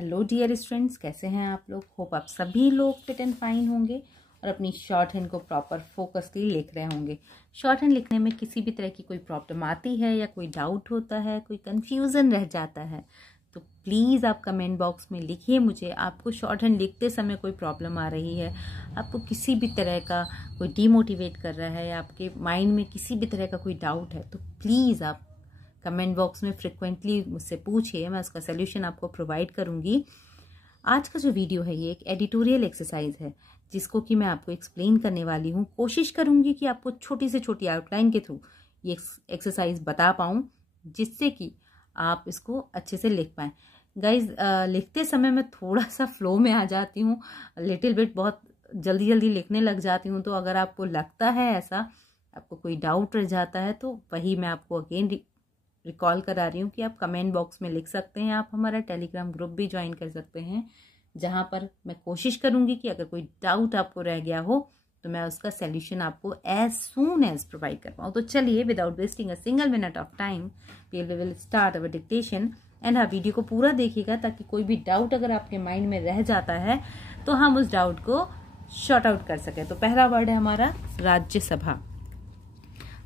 Hello dear students, कैसे हैं आप लोग। होप आप सभी लोग फिट एंड फाइन होंगे और अपनी शॉर्ट हैंड को प्रॉपर फोकसली लिख रहे होंगे। शॉर्ट हैंड लिखने में किसी भी तरह की कोई प्रॉब्लम आती है या कोई डाउट होता है, कोई कंफ्यूजन रह जाता है, तो प्लीज़ आप कमेंट बॉक्स में लिखिए मुझे। आपको शॉर्ट हैंड लिखते समय कोई प्रॉब्लम आ रही है, आपको किसी भी तरह का कोई डीमोटिवेट कर रहा है या आपके माइंड में किसी भी तरह का कोई डाउट है, तो प्लीज़ आप कमेंट बॉक्स में फ्रिक्वेंटली मुझसे पूछिए, मैं उसका सोल्यूशन आपको प्रोवाइड करूंगी। आज का जो वीडियो है ये एक एडिटोरियल एक्सरसाइज है जिसको कि मैं आपको एक्सप्लेन करने वाली हूँ। कोशिश करूंगी कि आपको छोटी से छोटी आउटलाइन के थ्रू ये एक्सरसाइज बता पाऊँ जिससे कि आप इसको अच्छे से लिख पाएँ। गाइज, लिखते समय मैं थोड़ा सा फ्लो में आ जाती हूँ, लिटिल बिट बहुत जल्दी जल्दी लिखने लग जाती हूँ। तो अगर आपको लगता है ऐसा, आपको कोई डाउट रह जाता है, तो वही मैं आपको अगेन रिकॉल करा रही हूँ कि आप कमेंट बॉक्स में लिख सकते हैं। आप हमारा टेलीग्राम ग्रुप भी ज्वाइन कर सकते हैं, जहाँ पर मैं कोशिश करूँगी कि अगर कोई डाउट आपको रह गया हो तो मैं उसका सॉल्यूशन आपको एज सून एज प्रोवाइड कर पाऊँ। तो चलिए, without wasting a single minute of time we will start our dictation. And हाँ, वीडियो को पूरा देखिएगा ताकि कोई भी डाउट अगर आपके माइंड में रह जाता है तो हम उस डाउट को शॉर्ट आउट कर सकें। तो पहला वर्ड है हमारा राज्यसभा।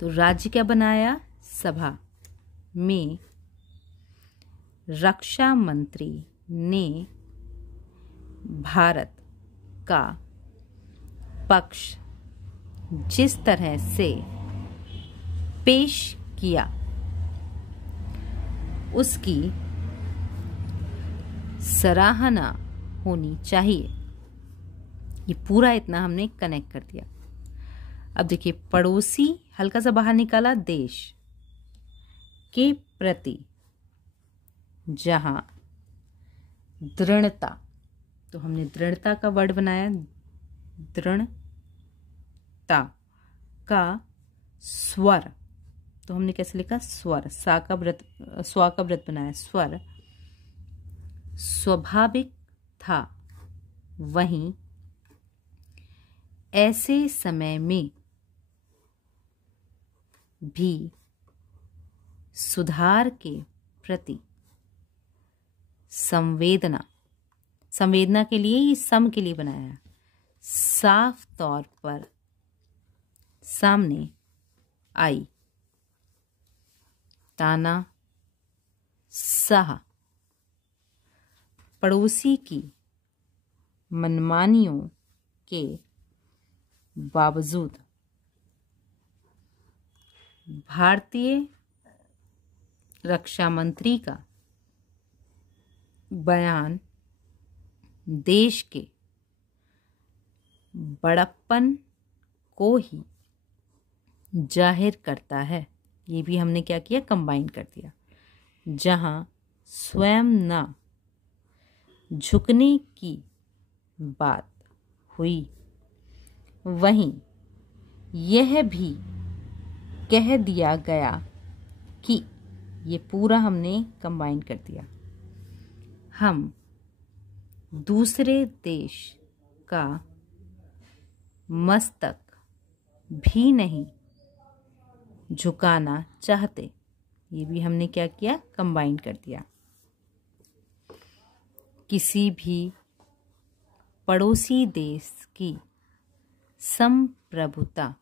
तो राज्य क्या बनाया, सभा में रक्षा मंत्री ने भारत का पक्ष जिस तरह से पेश किया उसकी सराहना होनी चाहिए। ये पूरा इतना हमने कनेक्ट कर दिया। अब देखिए, पड़ोसी हल्का सा बाहर निकाला, देश के प्रति जहां दृढ़ता, तो हमने दृढ़ता का वर्ड बनाया, दृढ़ता का स्वर, तो हमने कैसे लिखा, स्वर, सा का व्रत, स्वा का व्रत बनाया, स्वर स्वाभाविक था। वहीं ऐसे समय में भी सुधार के प्रति संवेदना के लिए, ये सम के लिए बनाया है, साफ तौर पर सामने आई। ताना सहा, पड़ोसी की मनमानियों के बावजूद भारतीय रक्षा मंत्री का बयान देश के बड़प्पन को ही जाहिर करता है। ये भी हमने क्या किया, कंबाइन कर दिया। जहां स्वयं न झुकने की बात हुई, वहीं यह भी कह दिया गया कि, ये पूरा हमने कंबाइन कर दिया, हम दूसरे देश का मस्तक भी नहीं झुकाना चाहते। ये भी हमने क्या किया, कंबाइन कर दिया। किसी भी पड़ोसी देश की संप्रभुता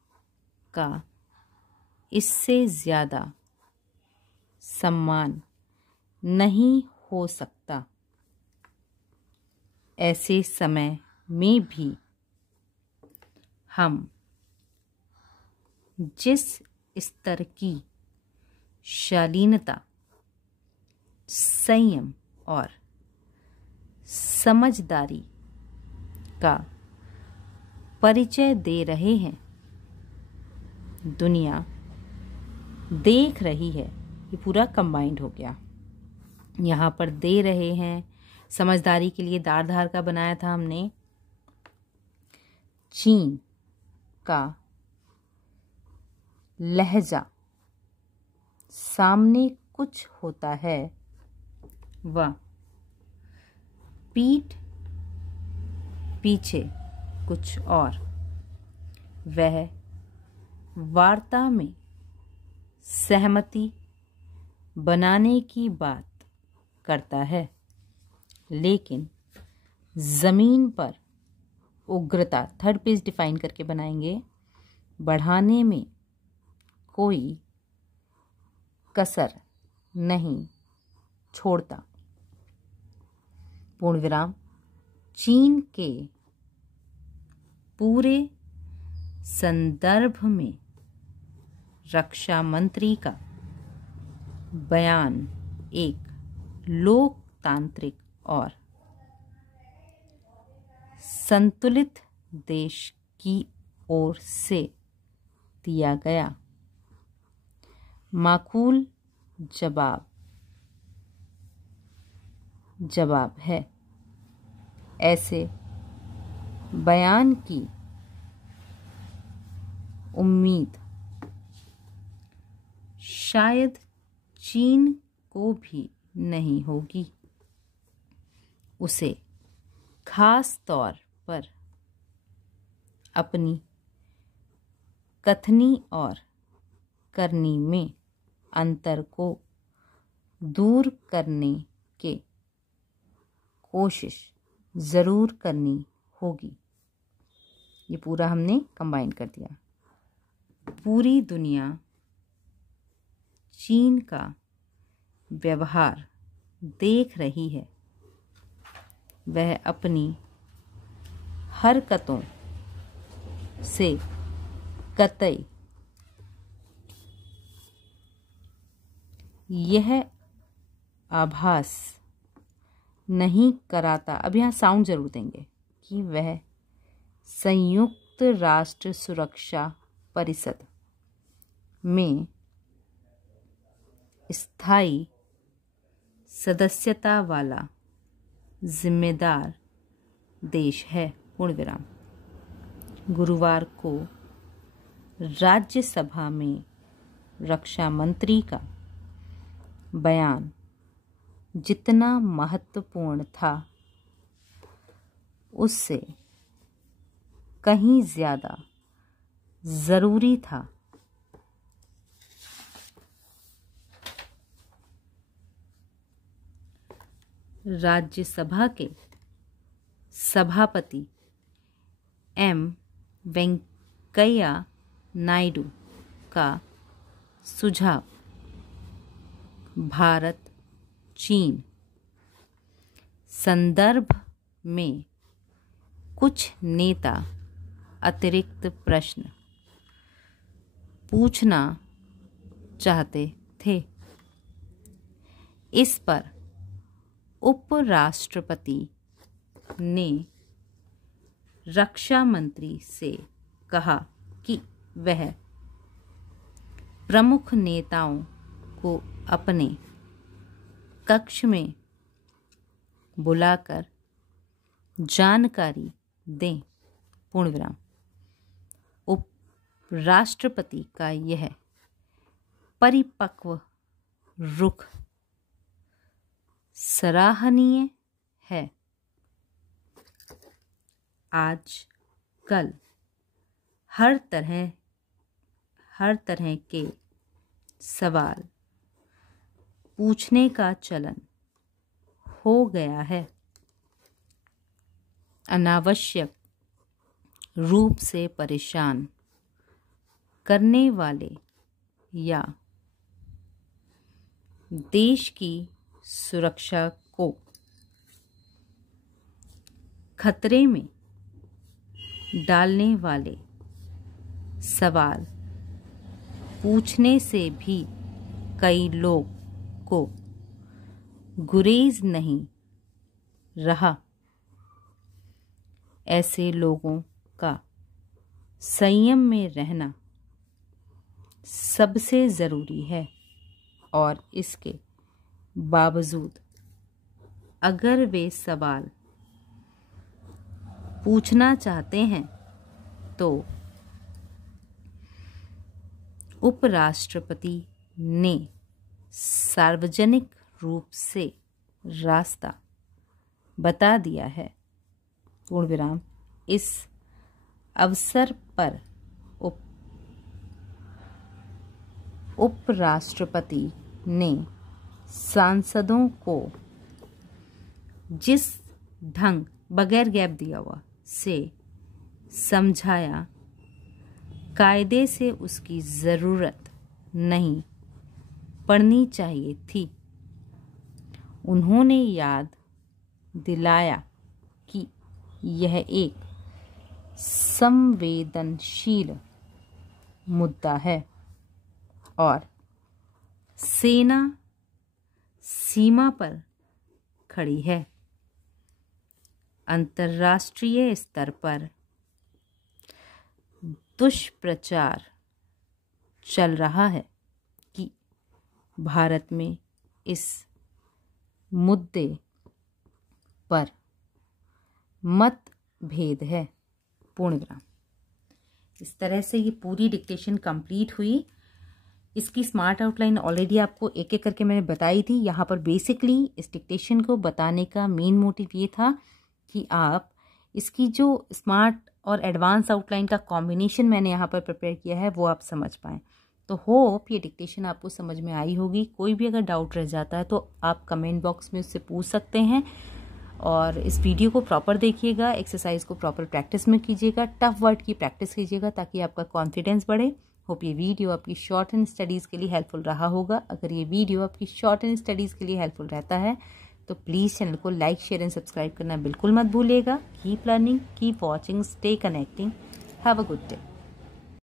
का इससे ज्यादा सम्मान नहीं हो सकता। ऐसे समय में भी हम जिस स्तर की शालीनता, संयम और समझदारी का परिचय दे रहे हैं, दुनिया देख रही है। ये पूरा कंबाइंड हो गया। यहाँ पर दे रहे हैं, समझदारी के लिए धार का बनाया था हमने। चीन का लहजा सामने कुछ होता है, वह पीठ पीछे कुछ और। वह वार्ता में सहमति बनाने की बात करता है, लेकिन ज़मीन पर उग्रता, थर्ड पेज डिफाइन करके बनाएंगे, बढ़ाने में कोई कसर नहीं छोड़ता। पूर्ण विराम। चीन के पूरे संदर्भ में रक्षा मंत्री का बयान एक लोकतांत्रिक और संतुलित देश की ओर से दिया गया माकूल जवाब है। ऐसे बयान की उम्मीद शायद चीन को भी नहीं होगी। उसे खास तौर पर अपनी कथनी और करनी में अंतर को दूर करने के कोशिश ज़रूर करनी होगी। ये पूरा हमने कंबाइन कर दिया। पूरी दुनिया चीन का व्यवहार देख रही है। वह अपनी हरकतों से कतई यह आभास नहीं कराता, अब यहाँ साउंड जरूर देंगे, कि वह संयुक्त राष्ट्र सुरक्षा परिषद में स्थायी सदस्यता वाला जिम्मेदार देश है। पूर्ण विराम। गुरुवार को राज्यसभा में रक्षा मंत्री का बयान जितना महत्वपूर्ण था, उससे कहीं ज़्यादा ज़रूरी था। राज्यसभा के सभापति एम वेंकैया नायडू का सुझाव भारत चीन संदर्भ में कुछ नेता अतिरिक्त प्रश्न पूछना चाहते थे। इस पर उपराष्ट्रपति ने रक्षा मंत्री से कहा कि वह प्रमुख नेताओं को अपने कक्ष में बुलाकर जानकारी दें। पूर्ण विराम। उपराष्ट्रपति का यह परिपक्व रुख सराहनीय है। आज कल हर तरह के सवाल पूछने का चलन हो गया है। अनावश्यक रूप से परेशान करने वाले या देश की सुरक्षा को खतरे में डालने वाले सवाल पूछने से भी कई लोग को गुरेज नहीं रहा। ऐसे लोगों का संयम में रहना सबसे ज़रूरी है और इसके बावजूद अगर वे सवाल पूछना चाहते हैं तो उपराष्ट्रपति ने सार्वजनिक रूप से रास्ता बता दिया है। पूर्ण विराम। इस अवसर पर उपराष्ट्रपति ने सांसदों को जिस ढंग बगैर गैप दिया हुआ से समझाया, कायदे से उसकी ज़रूरत नहीं पड़नी चाहिए थी। उन्होंने याद दिलाया कि यह एक संवेदनशील मुद्दा है और सेना सीमा पर खड़ी है। अंतर्राष्ट्रीय स्तर पर दुष्प्रचार चल रहा है कि भारत में इस मुद्दे पर मतभेद है। पूर्णविराम। इस तरह से ये पूरी डिक्टेशन कंप्लीट हुई। इसकी स्मार्ट आउटलाइन ऑलरेडी आपको एक एक करके मैंने बताई थी। यहाँ पर बेसिकली इस डिक्टेशन को बताने का मेन मोटिव ये था कि आप इसकी जो स्मार्ट और एडवांस आउटलाइन का कॉम्बिनेशन मैंने यहाँ पर प्रिपेयर किया है वो आप समझ पाएँ। तो होप ये डिक्टेशन आपको समझ में आई होगी। कोई भी अगर डाउट रह जाता है तो आप कमेंट बॉक्स में उससे पूछ सकते हैं। और इस वीडियो को प्रॉपर देखिएगा, एक्सरसाइज को प्रॉपर प्रैक्टिस में कीजिएगा, टफ वर्ड की प्रैक्टिस कीजिएगा ताकि आपका कॉन्फिडेंस बढ़े। होप ये वीडियो आपकी शॉर्ट एंड स्टडीज़ के लिए हेल्पफुल रहा होगा। अगर ये वीडियो आपकी शॉर्ट एंड स्टडीज़ के लिए हेल्पफुल रहता है तो प्लीज़ चैनल को लाइक, शेयर एंड सब्सक्राइब करना बिल्कुल मत भूलिएगा। Keep learning, keep watching, stay connecting. Have a good day.